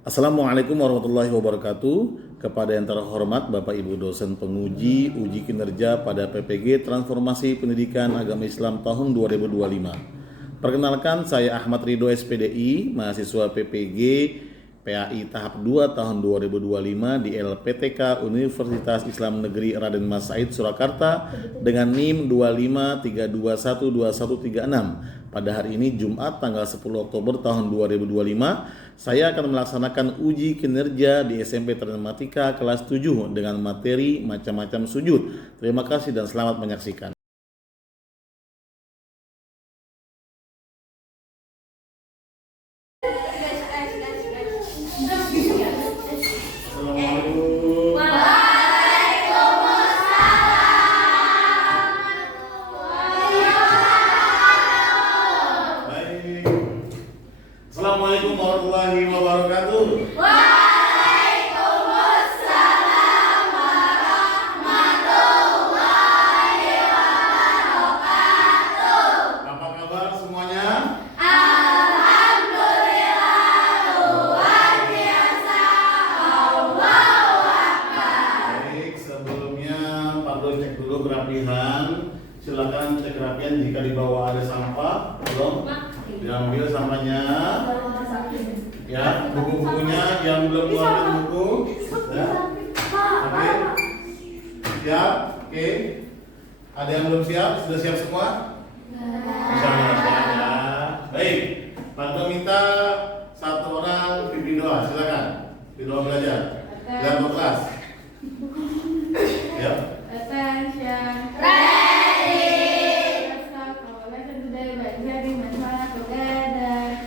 Assalamualaikum warahmatullahi wabarakatuh. Kepada yang terhormat Bapak Ibu dosen penguji uji kinerja pada PPG Transformasi Pendidikan Agama Islam tahun 2025. Perkenalkan, saya Ahmad Ridho SPDI, mahasiswa PPG PAI tahap 2 tahun 2025 di LPTK Universitas Islam Negeri Raden Mas Said Surakarta dengan NIM 253212136. Pada hari ini Jumat tanggal 10 Oktober tahun 2025, saya akan melaksanakan uji kinerja di SMP Ternamatika kelas 7 dengan materi macam-macam sujud. Terima kasih dan selamat menyaksikan. Assalamualaikum warahmatullahi wabarakatuh. Waalaikumsalam warahmatullahi wabarakatuh. Apa kabar semuanya? Alhamdulillah luar biasa. Allahu Akbar. Baik, sebelumnya Pak Dul cek dulu kerapihan. Silakan cek kerapihan jika di bawah ada sampah. Belum? Diambil sampahnya. Ya, buku-bukunya yang belum keluarkan buku. Ya. Oke. Siap? Oke. Ada yang belum siap? Sudah siap semua? Insyaallah siap ya. Baik. Pak Dul minta satu orang pimpin doa. Silakan. Pimpin doa belajar. Dalam kelas. Ya. Attention. Ready. Let's start our lesson today by gathering my class together.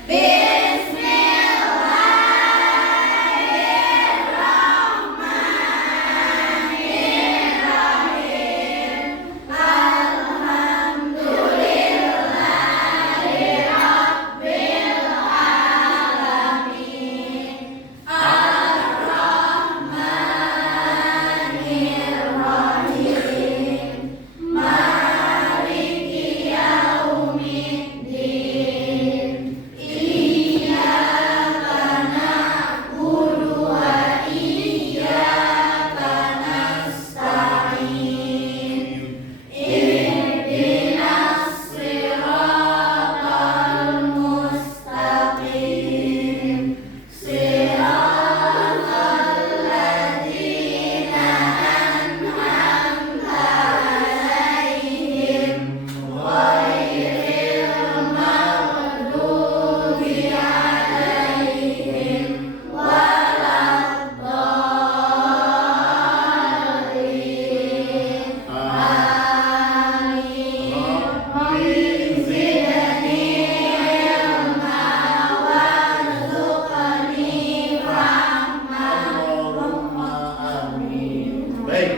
Baik,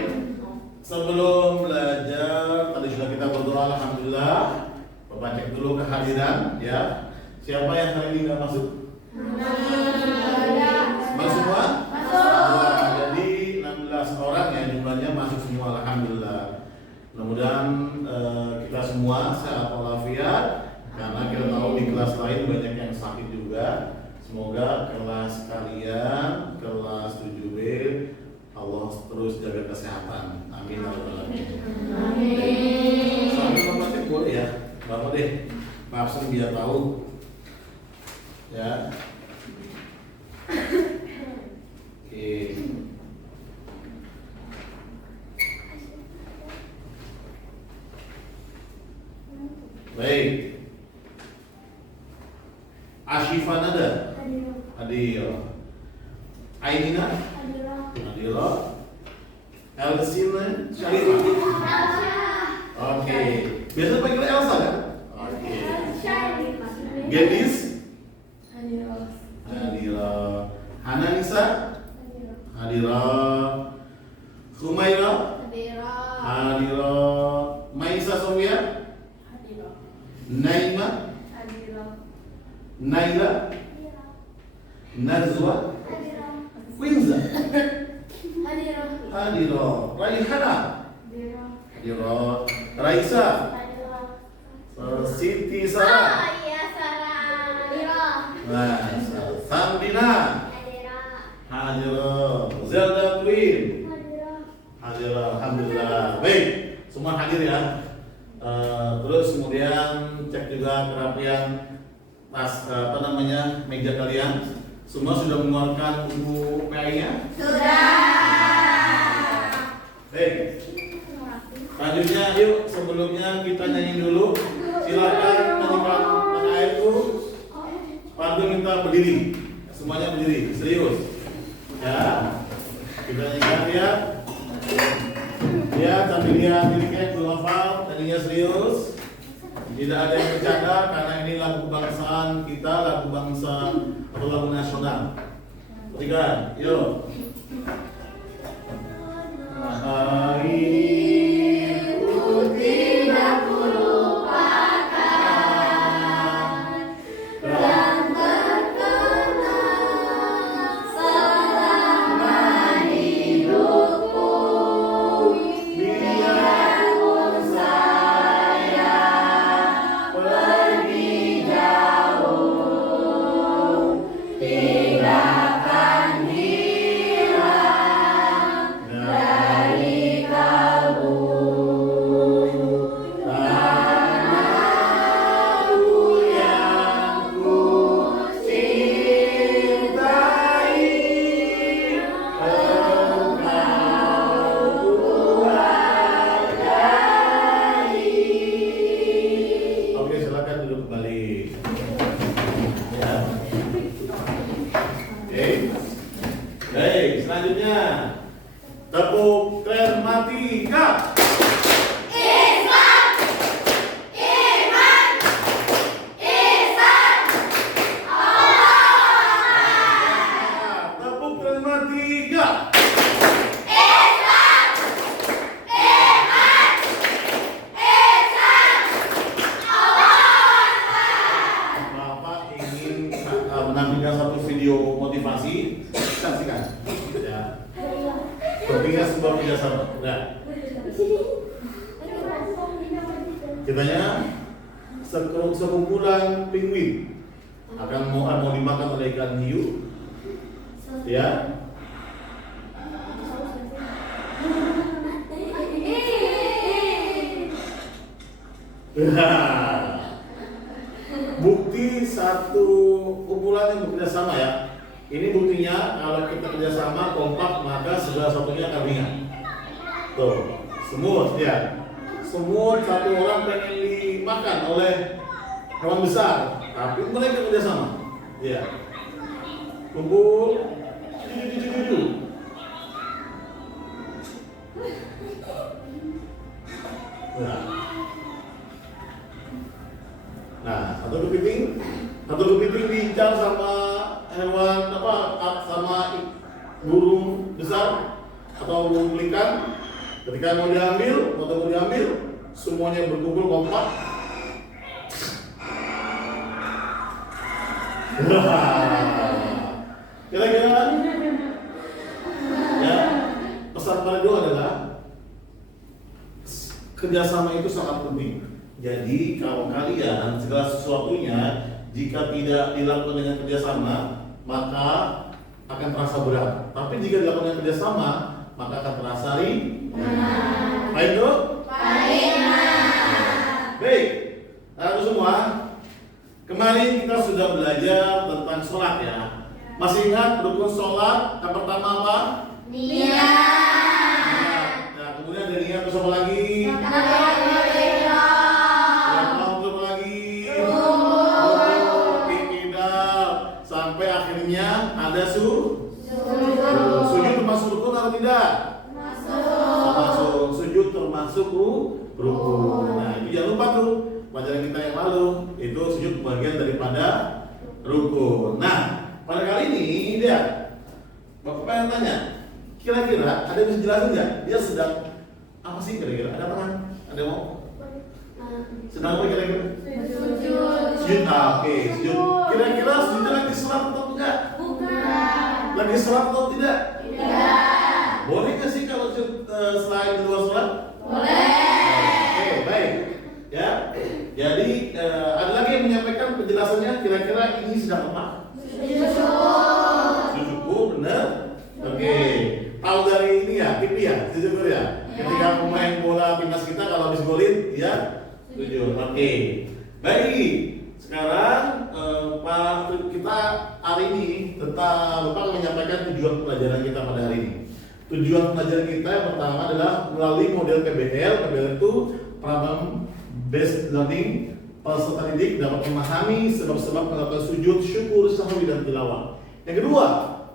sebelum belajar tadi sudah kita berdoa alhamdulillah. Bapak cek dulu kehadiran ya. Siapa yang hari ini nggak masuk? Masuk semua? Masuk. Jadi 16 orang ya jumlahnya masuk semua alhamdulillah. Mudah-mudahan kita semua sehat walafiat karena kita tahu di kelas lain banyak yang sakit juga. Semoga kelas kalian kelas 7B Allah terus jaga kesehatan. Amin ya rabbal alamin. Sambil Bapak cek boleh ya. Bapak deh, absen biar tahu. Ya. Oke. Baik. Ashifan ada? Hadir. Ainina? Adila. Elsina Syarifah. Oke. Biasa panggil Elsa kan? Oke. Gendis? Hadira. Hananisa? Hadira. Humaira? Hadira. Maisa Sofia? Naima? Naila? Nazwa? Winza? Hadira. Raihana? Hadira. Raisa? Siti Sarah? Iya, Sarah. Nah, Sambina? kemudian cek juga kerapian tas meja kalian. Semua sudah mengeluarkan buku PI-nya? Baik. Selanjutnya yuk, sebelumnya kita nyanyi dulu. Silakan nyanyikan tanah airku. Pantun minta berdiri. Semuanya berdiri, serius. Ya. Kita nyanyikan ya. Ya, sambil lihat liriknya belum hafal, tadinya serius. Tidak ada yang bercanda karena ini lagu kebangsaan kita, lagu bangsa atau lagu nasional. Perhatikan, yuk. Airku tidak kulupakan yang terkenal selama hidupku. Biarpun saya pergi jauh, tidak akan hilang dari kalbu. Tanahku yang ku cintai, engkau ku hargai. Oke, silakan duduk kembali. Ya. Oke. Baik, selanjutnya tepuk Gramatika. Tepuk Gramatika. Bapak ingin menampilkan satu video motivasi, saksikan. Ya. Berpikir sebuah kerjasama. Nah, kitanya sekumpulan penguin akan mau dimakan oleh ikan hiu. Ya. Bukti satu kumpulan yang bekerja sama ya. Ini buktinya kalau kita kerjasama kompak maka segala sesuatunya akan ringan. Tuh, semut ya. Semut satu orang pengen dimakan oleh hewan besar, tapi mereka kerjasama. Ya. Kumpul. Nah, satu kepiting diincar sama hewan sama burung besar atau burung pelikan. Ketika mau diambil, semuanya berkumpul kompak. Kira-kira ya, pesan pada dua adalah kerjasama itu sangat penting. Jadi kalau kalian segala sesuatunya jika tidak dilakukan dengan kerjasama maka akan terasa berat. Tapi jika dilakukan dengan kerjasama maka akan terasa ringan. Baik itu? Baik. Anak semua, kemarin kita sudah belajar tentang sholat ya. Masih ingat rukun sholat yang pertama apa? Niat. Nah, kemudian dari niat terus apa lagi? Sampai akhirnya ada sujud. Termasuk rukun atau tidak? Termasuk. Sujud termasuk rukun. Nah, itu jangan lupa tuh pelajaran kita yang lalu itu sujud bagian daripada rukun. Nah, pada kali ini dia Bapak pengen tanya, kira-kira ada yang bisa jelasin nggak? Dia sedang apa sih kira-kira? Ada tangan? Ada yang mau? Sedang apa kira-kira? Sujud. Oke, sujud. Kira-kira sujudnya lagi sholat atau tidak? Bukan. Lagi sholat atau tidak? Tidak. Boleh nggak sih kalau sujud selain di luar sholat? Boleh. Oke, baik. Ya. Jadi ada lagi yang menyampaikan penjelasannya. Kira-kira ini sedang apa? Sujud syukur, benar? Oke. Tahu dari ini ya, TV ya, sujud syukur ya. Ketika pemain bola timnas kita kalau habis golin, ya Sujud. Oke. Baik. Sekarang kita hari ini tentang Bapak akan menyampaikan tujuan pelajaran kita pada hari ini. Tujuan pelajaran kita yang pertama adalah melalui model PBL. PBL itu Problem Based Learning. Peserta didik dapat memahami sebab-sebab melakukan sujud syukur, sahwi, dan tilawah. Yang kedua,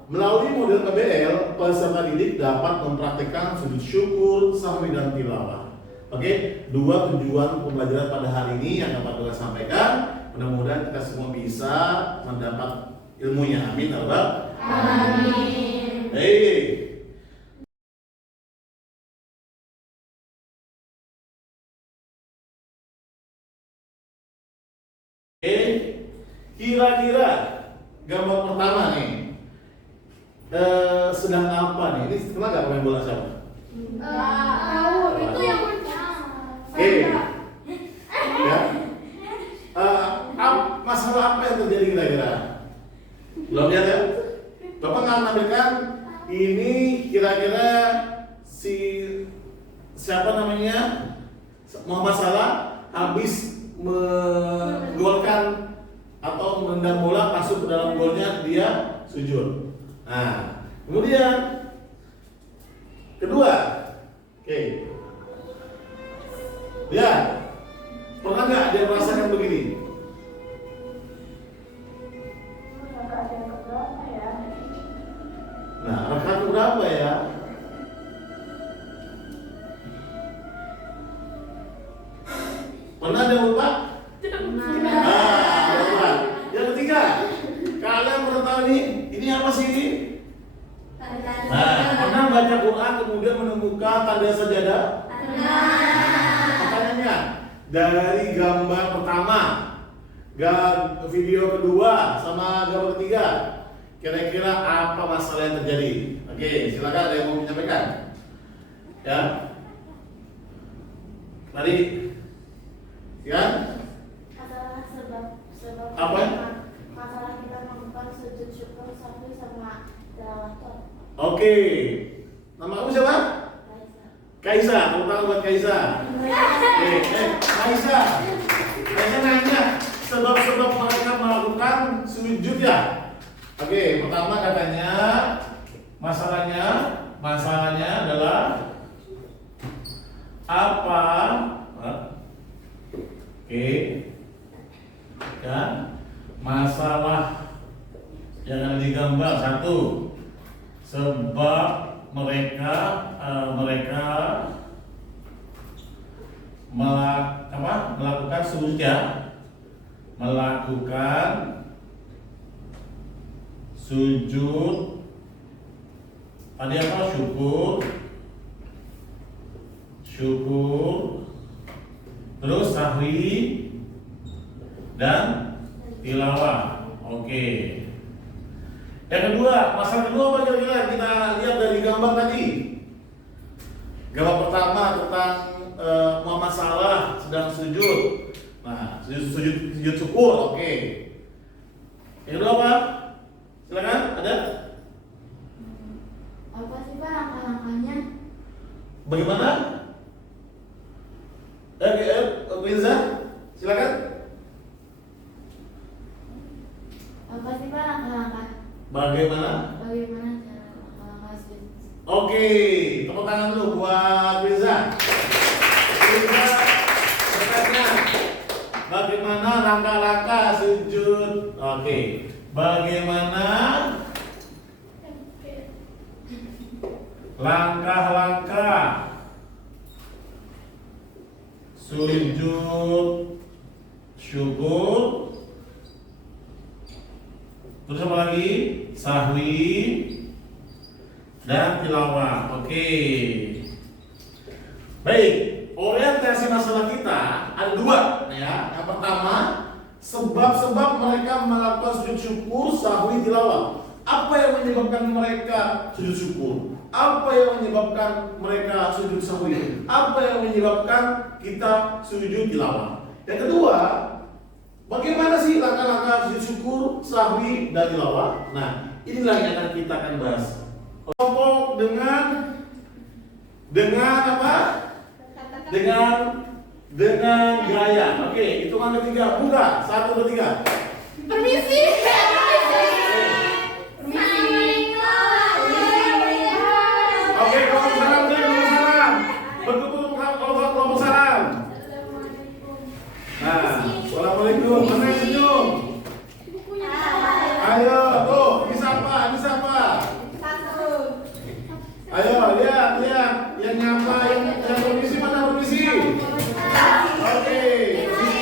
melalui model PBL, peserta didik dapat mempraktikkan sujud syukur, sahwi, dan tilawah. Oke, dua tujuan pembelajaran pada hari ini yang dapat kita sampaikan. Mudah-mudahan kita semua bisa mendapat ilmunya. Amin. Amin. Hei. Kira-kira gambar pertama nih sedang apa nih? Ini kenal gak pemain bola siapa? Tahu itu yang Oke. Ya. Masalah apa yang terjadi kira-kira? Belum lihat ya? Bapak akan menampilkan ini kira-kira siapa namanya? Muhammad Salah habis menggolkan atau menendang bola masuk ke dalam golnya, dia sujud. Nah, kemudian kedua, oke, ya, pernah nggak dia merasakan begini? Nah, rakaat berapa ya? Pernah ada lupa? Yang ketiga, kalian pernah tahu ini apa sih ini? Nah, pernah baca Quran kemudian menemukan tanda sajadah? Pertanyaannya, dari gambar pertama, video kedua, sama gambar ketiga, kira-kira apa masalah yang terjadi? Oke, silakan ada yang mau menyampaikan. Ya, tadi, ya? Apa? Masalah kita melakukan sujud syukur, sahwi, sama tilawah. Oke, nama kamu siapa? Kaisa, tepuk tangan buat Kaisa. Kaisa nanya sebab-sebab mereka melakukan sujud ya. Oke, pertama katanya masalahnya adalah apa? Oke, ya, masalah yang ada di gambar satu, sebab mereka melakukan sujud ya, melakukan sujud tadi apa, syukur, terus sahwi dan tilawah. Oke. Yang kedua, masalah kedua apa kira-kira kita lihat dari gambar tadi? Gambar pertama tentang Muhammad Salah sedang sujud. Nah, sujud syukur. Oke. Yang kedua apa? Silakan, ada? Apa sih Pak langkah-langkahnya? Bagaimana? Riza, silakan. Apa sih Pak langkah-langkah? Bagaimana cara langkah-langkah sujud? Oke, tepuk tangan dulu buat Riza. Riza bertanya, bagaimana langkah-langkah sujud? Oke, bagaimana langkah-langkah sujud syukur, terus apa lagi? Sahwi dan tilawah. Oke. Baik, orientasi masalah kita ada dua ya. Yang pertama, sebab-sebab mereka melakukan sujud syukur, sahwi, tilawah. Apa yang menyebabkan mereka sujud syukur? Apa yang menyebabkan mereka sujud sahwi? Apa yang menyebabkan kita sujud tilawah? Yang kedua, bagaimana sih langkah-langkah sujud syukur, sahwi, dan tilawah? Nah, inilah yang akan kita bahas. Kelompok dengan apa? dengan gaya. Oke, hitungan ketiga. Buka. 1, 2, 3. Permisi. Oke, kelompok salam. Kelompok salam. Betul kelompok salam. Nah, assalamualaikum. Mana yang senyum? Ayo, tuh, ini siapa? Ayo, lihat. Yang nyapa, yang permisi, mana permisi? Oke, permisi.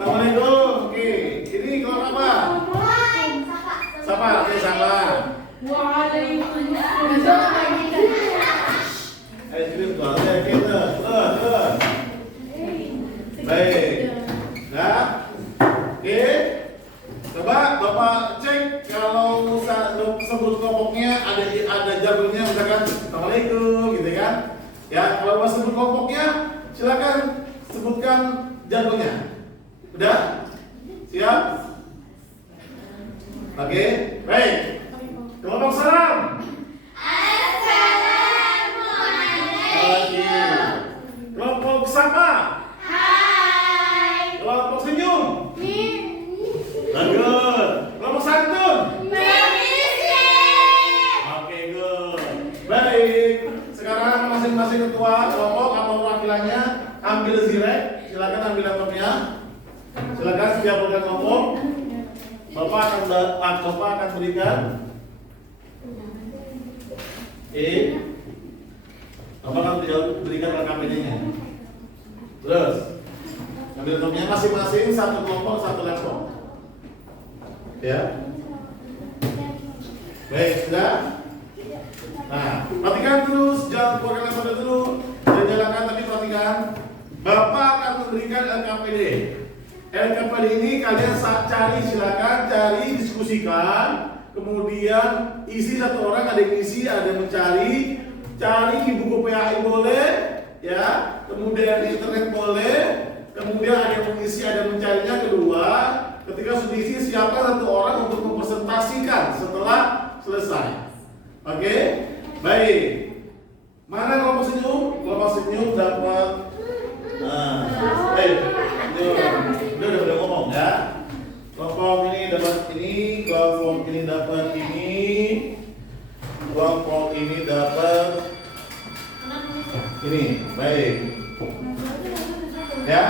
Assalamualaikum. Oke, ini kelompok apa? Sapa, oke, sapa. Ayo, sini tuh, terus. Baik. Nah, oke. Coba Bapak cek kalau sebut kelompoknya ada jargonnya misalkan Assalamualaikum gitu kan. Ya, kalau mau sebut kelompoknya silakan sebutkan jargonnya. Udah? Siap? Oke, baik. Kelompok salam. Oke. Kelompok sapa. Kelompok senyum. Bagus. Kelompok santun. Oke, good. Baik. Sekarang masing-masing ketua kelompok atau perwakilannya ambil zirek. Silakan ambil laptopnya. Silakan setiap organ kelompok. Bapak akan berikan. Bapak akan berikan RKPD-nya. Terus ambil laptopnya masing-masing satu kelompok satu laptop. Ya. Baik, sudah. Nah, perhatikan terus, jangan keluarkan laptopnya dulu. Jangan nyalakan, tapi perhatikan. Bapak akan memberikan LKPD. LKPD ini kalian cari, silakan cari, diskusikan. Kemudian isi satu orang, ada yang isi, ada yang mencari. Cari di buku PAI boleh, ya. Kemudian di internet boleh. Kemudian ada yang mengisi, ada yang mencarinya. Kedua, ketika sudah diisi, siapkan satu orang untuk mempresentasikan setelah selesai. Oke, baik. Mana kelompok senyum? Kelompok senyum dapat. Udah ngomong ya. Kelompok ini dapat ini, kelompok ini dapat ini, kelompok ini dapat ini. Baik. Ya.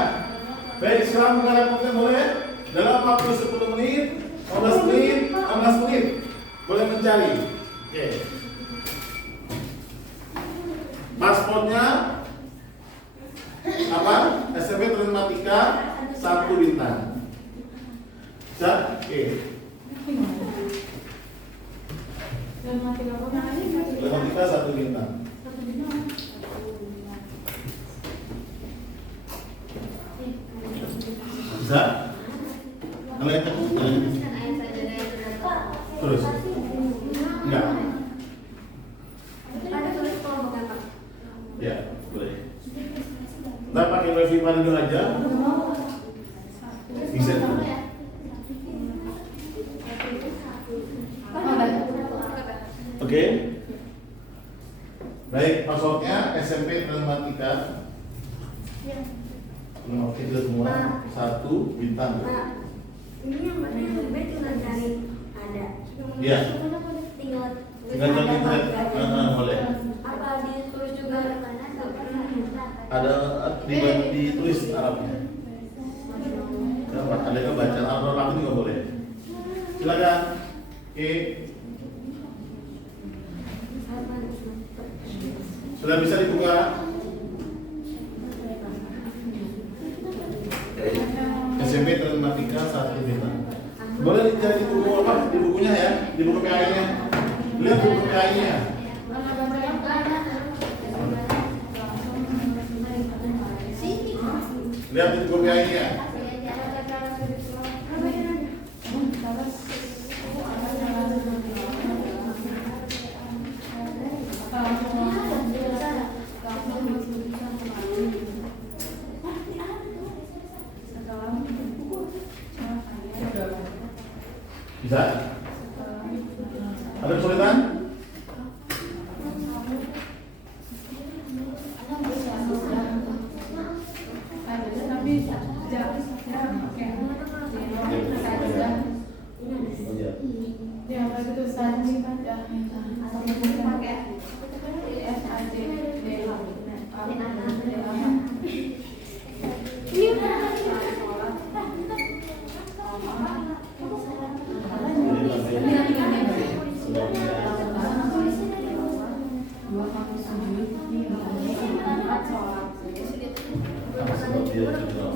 Baik, sekarang buka laptopnya boleh. Dalam waktu 10 menit, 15 menit boleh mencari. Oke. Paspornya apa? SMP Matematika 1 bintang. Bisa? Oke. Matematika 1 bintang. Bisa? Kalian terus? Enggak. Ya, boleh. Ntar pakai wifi Marindo aja. Bisa. Oke. Baik, passwordnya SMP Matematika. Oke, itu semua 1 bintang. Ini yang mana yang lebih tinggal cari ada. Iya. Tinggal cari internet. Boleh. Apa ditulis juga Ada ditulis Arabnya. Ada yang baca Arab juga boleh. Silakan. Oke. Sudah bisa dibuka? SMP Matematika 1 bintang. Boleh dicari di buku apa? Di bukunya ya, di buku PAI-nya. Lihat buku PAI-nya. Lihat di buku PAI-nya. Bisa? Ada kesulitan? sebab dia jurnal.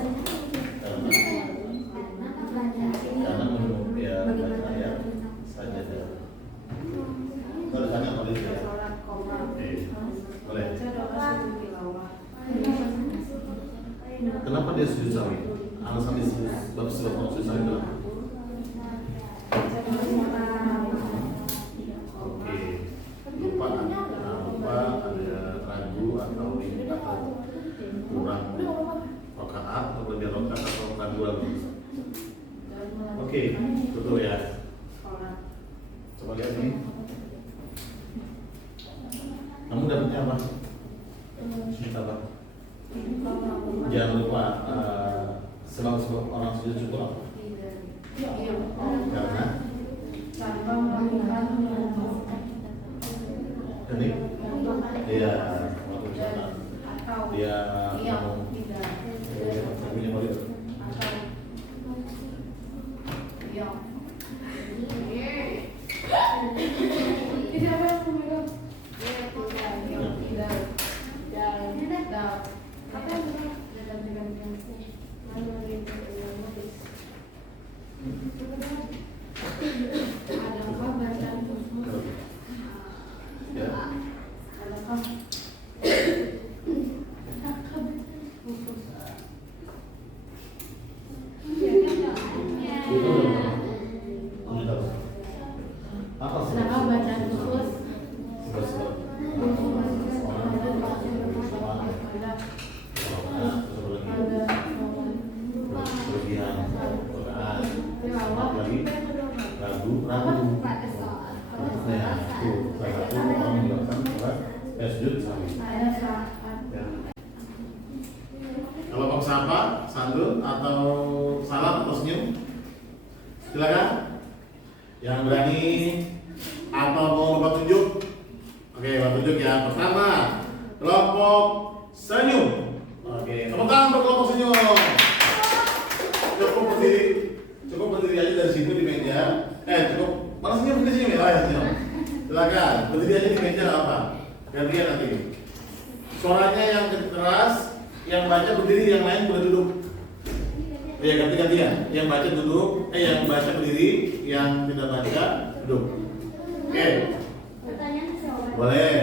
Karena menurut dia baca ayat sajadah. Kalau sana boleh ya. Oke, boleh. Kenapa dia sujud sawi? Alasan dia sebab sujud sawi itu apa? Oke, lupa ada ragu atau kurang rakaat atau lebih rakaat atau ragu lagi. Oke, betul ya. Coba lihat ini. Kamu dapatnya apa? Sujud apa? Jangan lupa sebab orang sujud syukur apa? Karena ini dia waktu misalkan dia mau punya balik. Kalau kamu sapa, santun atau salam atau senyum, silakan. Yang berani atau mau lupa tunjuk? Oke, lupa tunjuk ya. Pertama, kelompok senyum. Oke, tepuk tangan untuk kelompok senyum. Cukup berdiri aja dari situ di meja. Cukup. Mana senyum di sini? Oh ya senyum. Silakan, berdiri aja di meja apa? Gantian nanti. Suaranya yang keras, yang baca berdiri, yang lain boleh duduk. Ya ganti-gantian. Yang baca duduk, yang baca berdiri, yang tidak baca duduk. Oke. Boleh.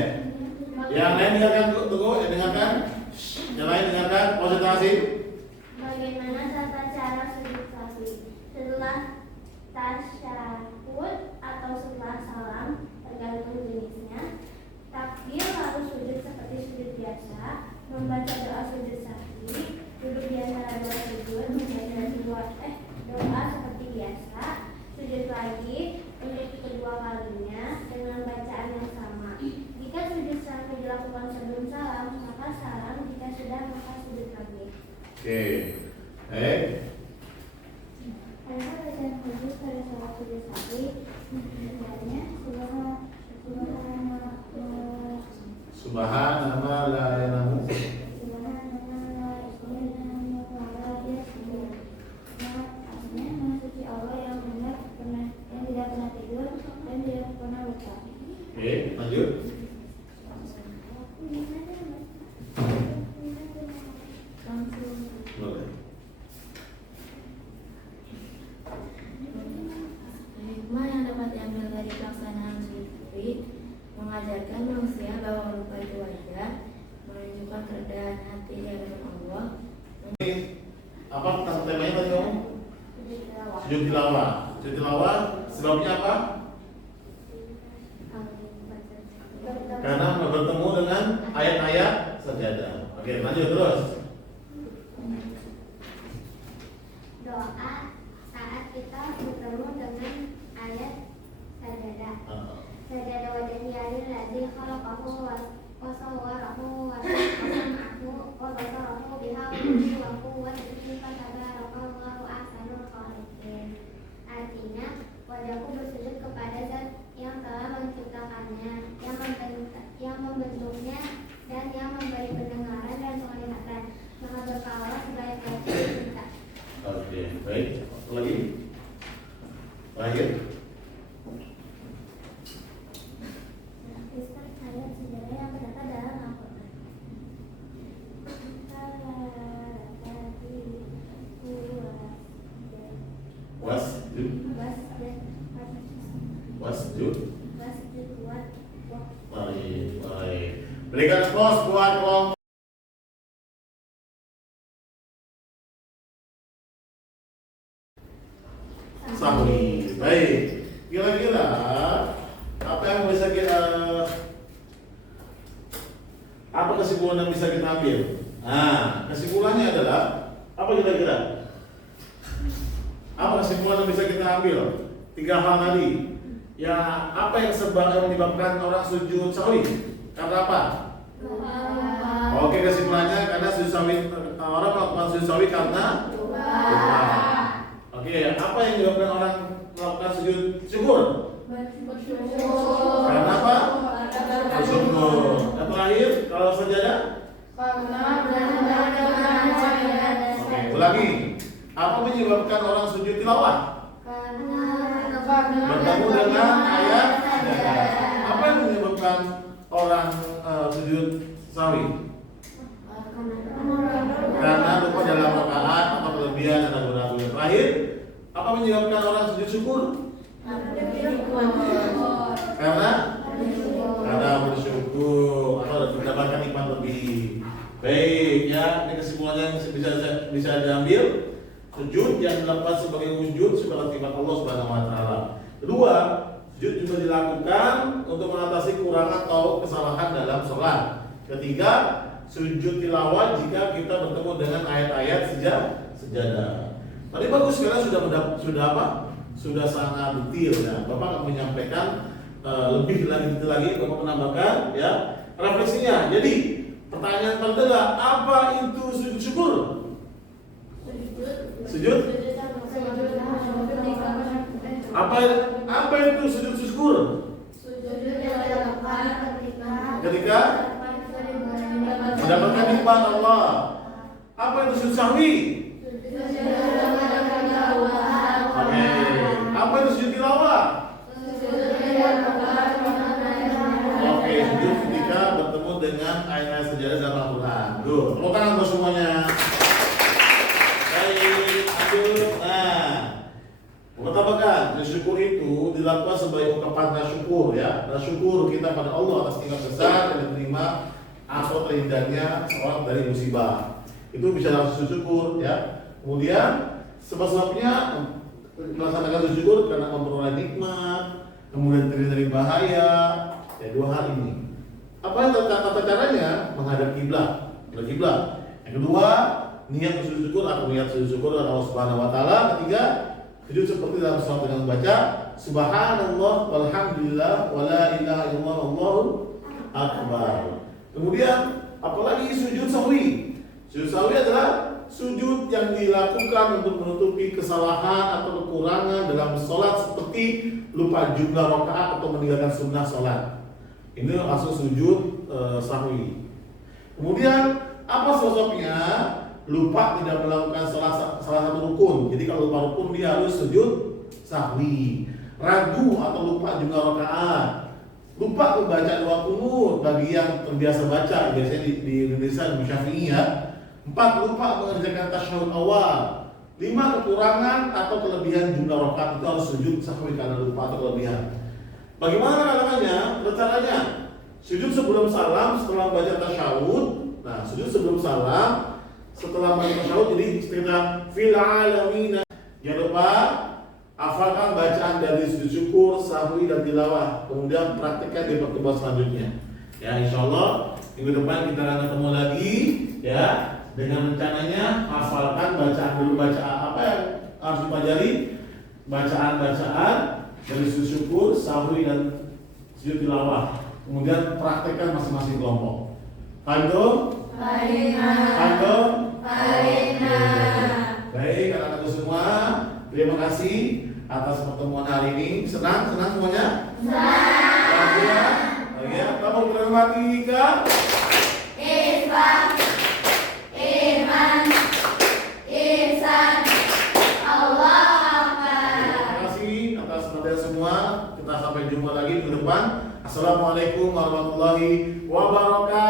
Yang lain dengarkan tunggu, dengarkan. Yang lain dengarkan, konsentrasi. Bagaimana tata cara sujud sawi? Setelah tasyahud atau setelah salam, tergantung jenisnya. Takbir lalu sujud seperti sujud biasa, membaca doa sujud sahwi, duduk di antara dua sujud, membaca doa seperti biasa, sujud lagi untuk kedua kalinya dengan bacaan yang sama. Jika sujud sahwi dilakukan sebelum salam, maka salam. Jika sudah, maka sujud lagi. Oke. Baik. Ada bacaan khusus pada sholat sujud sahwi, misalnya Subhanallah la ilaha Oke, lanjut. Boleh. Hikmah yang dapat diambil dari pelaksanaan sujud mengajarkan manusia bahwa lupa itu wajar, menunjukkan kerendahan hati di hadapan Allah. Apa temanya tadi kamu? Sujud tilawah. Sujud tilawah sebabnya apa? Karena bertemu dengan ayat-ayat sajadah. Oke, lanjut terus. Doa saat kita bertemu dengan ayat sajadah. Sajadah wajhiyalil ladzi khalaqahu wa sawwarahu wa sam'ahu wa basarahu bihamdihi wa quwwatihi fatabarakallahu ahsanul khaliqin. Artinya, wajahku bersujud kepada Zat yang telah menciptakannya, yang membentuknya, dan yang memberi pendengaran dan penglihatan. Maka berkalah sebaik-baik pencipta. Oke, baik. Satu lagi. Terakhir. Ayat sejarah yang terdapat dalam Al-Quran. sahwi. Baik. Kira-kira apa yang bisa kita apa kesimpulan yang bisa kita ambil? Nah, kesimpulannya adalah apa kira-kira? Apa kesimpulan yang bisa kita ambil? 3 hal tadi. Ya, apa yang menyebabkan orang sujud sahwi? Karena apa? Oke, kesimpulannya karena sujud sahwi, orang melakukan sujud sahwi karena lupa. Oke, apa yang menyebabkan orang melakukan sujud syukur? Karena apa? Bersyukur. Dan terakhir, kalau sajadah? Oke, ulangi. Apa menyebabkan orang sujud tilawah? Bertemu dengan ayat sajadah. Apa yang menyebabkan orang sujud sahwi? Karena lupa dalam rakaat atau kelebihan dan ragu-ragu. Yang terakhir, apa menyebabkan orang sujud syukur? Karena bersyukur atau mendapatkan nikmat lebih. Baik ya, ini kesimpulannya yang bisa diambil. Sujud yang dilakukan sebagai wujud sebagai nikmat Allah Subhanahu wa taala. Kedua, sujud juga dilakukan untuk mengatasi kekurangan atau kesalahan dalam sholat. Ketiga, sujud tilawah jika kita bertemu dengan ayat-ayat sejadah. Tadi bagus sekali sudah apa? Sudah sangat detail ya. Bapak akan menyampaikan lebih lagi Bapak menambahkan ya refleksinya. Jadi pertanyaan pertama, apa itu sujud syukur? Sujud? Apa itu sujud syukur? Ketika mendapatkan nikmat Allah. Apa itu sujud sahwi? Oke. Apa itu sujud tilawah? Oke, sujud ketika bertemu dengan ayat sejadah dalam Al-Quran. Tuh, tepuk tangan untuk semuanya. Baik, aduh. Nah, pertama syukur itu dilakukan sebagai ungkapan syukur ya. Syukur kita pada Allah atas nikmat besar yang diterima atau terhindarnya seorang dari musibah. Itu bisa langsung syukur ya. Kemudian sebab-sebabnya melaksanakan syukur karena memperoleh nikmat, kemudian terhindar dari bahaya. Ya, 2 hal ini. Apa yang tata caranya? Menghadap kiblat. Yang kedua, niat sujud syukur atau niat sujud syukur kepada Allah Subhanahu wa taala. Ketiga, sujud seperti dalam sholat dengan membaca subhanallah walhamdulillah wala ilaha illallah wallahul akbar. Kemudian apalagi sujud sahwi. Sujud sahwi adalah sujud yang dilakukan untuk menutupi kesalahan atau kekurangan dalam sholat seperti lupa jumlah rakaat atau meninggalkan sunnah sholat. Ini langsung sujud sahwi. Kemudian apa sebabnya? Lupa tidak melakukan salah satu rukun. Jadi kalau lupa rukun dia harus sujud sahwi. Ragu atau lupa jumlah rakaat. Lupa membaca doa qunut bagi yang terbiasa baca, biasanya di Indonesia di Syafi'i ya. 4, lupa mengerjakan tasyahud awal. 5, kekurangan atau kelebihan jumlah rakaat itu harus sujud sahwi karena lupa atau kelebihan. Bagaimana caranya? Caranya sujud sebelum salam setelah baca tasyahud. Nah, sujud sebelum salam setelah baca tasyahud, jadi sekitar fil alamin. Jangan lupa hafalkan bacaan dari sujud syukur, sahwi dan tilawah. Kemudian praktikkan di pertemuan selanjutnya. Ya, insyaallah minggu depan kita akan ketemu lagi ya. Dengan rencananya hafalkan bacaan dulu, bacaan apa yang harus dipelajari, bacaan-bacaan dari sujud syukur, sahwi dan sujud tilawah. Kemudian praktekkan masing-masing kelompok. Paham? Baik, anak-anakku semua, terima kasih atas pertemuan hari ini. Senang semuanya? Senang. Ya, kamu berhormati Kak? Islam, iman, ihsan, Allah Akbar. Terima kasih atas perhatian semua. Kita sampai jumpa lagi minggu depan. Assalamualaikum warahmatullahi wabarakatuh.